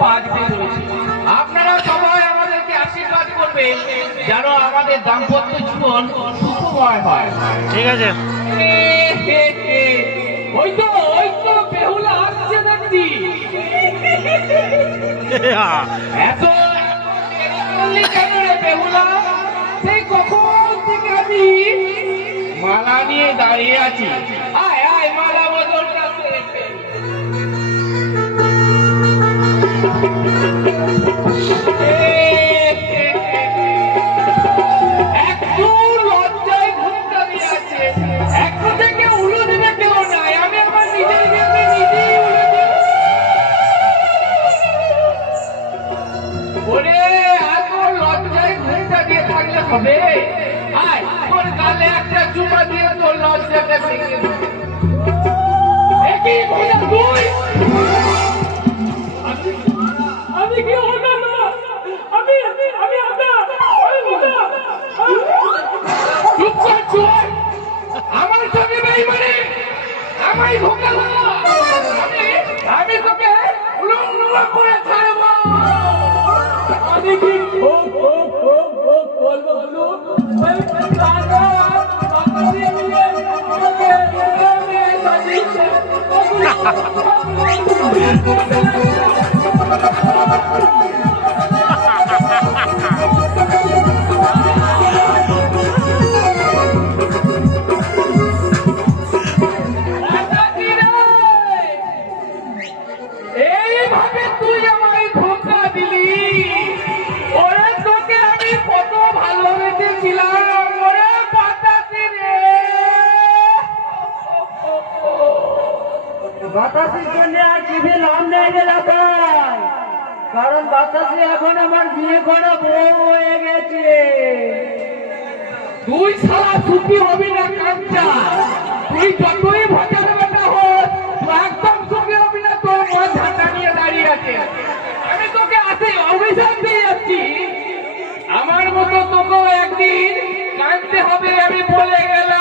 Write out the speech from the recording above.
বাঁচতে চলেছি। আপনারা সবাই আমাদেরকে আশীর্বাদ করবেন যেন আমাদের দাম্পত্য জীবন সুখময় হয়। ঠিক আছে। ওই তো বেহুলা আসছে দেখছি। এত বেহুলা, সেই কখন থেকে আমি মালা নিয়ে দাঁড়িয়ে আছি। আয় আয় মালা বদল কাছে। একটু লজ্জায় ঘুমটা দিয়ে আছে। একটু থেকে উলু দিতে কেউ নাই, আমি আমার নিজের বিয়েতে নিজেই উলু দিই। ওরে এত লজ্জায় ঘুমটা দিয়ে থাকলে হবে? আয় তোর গালে একটা চুমা দিয়ে তোর লজ্জাটা ভেঙে দেব। একই ভোলা তুই, আমি কি ওটা না, আমি চুপ কর চুপ। আমার সঙ্গে বেঈমানি, আমায় ধোঁকা দাও। আমি তোকে উলুম করে ছাড়বো। আমি কি বলবো বলুন? এইভাবে তুই আমায় ধোঁকা দিলি। ওরে তোকে আমি কত ভালোবেসেছিলাম। ওরে বাতাসি রে, বাতাসের জন্য আর টিভি নাম নেই রে লাগাই, কারণ বাতাসে এখন আমার বিয়ে করা বউ হয়ে গেছে। তুই সারা সুখী হবি না কাঞ্চা। তুই যতই ভজার বেটা হোক, তুই একদম সুখী হবি না। তোর মা ঝাঁটা নিয়ে দাঁড়িয়ে আছে। আমি তোকে আসে অভিশাপ দিয়ে যাচ্ছি, আমার মতো তোকেও একদিন কাঁদতে হবে। আমি বলে গেলাম।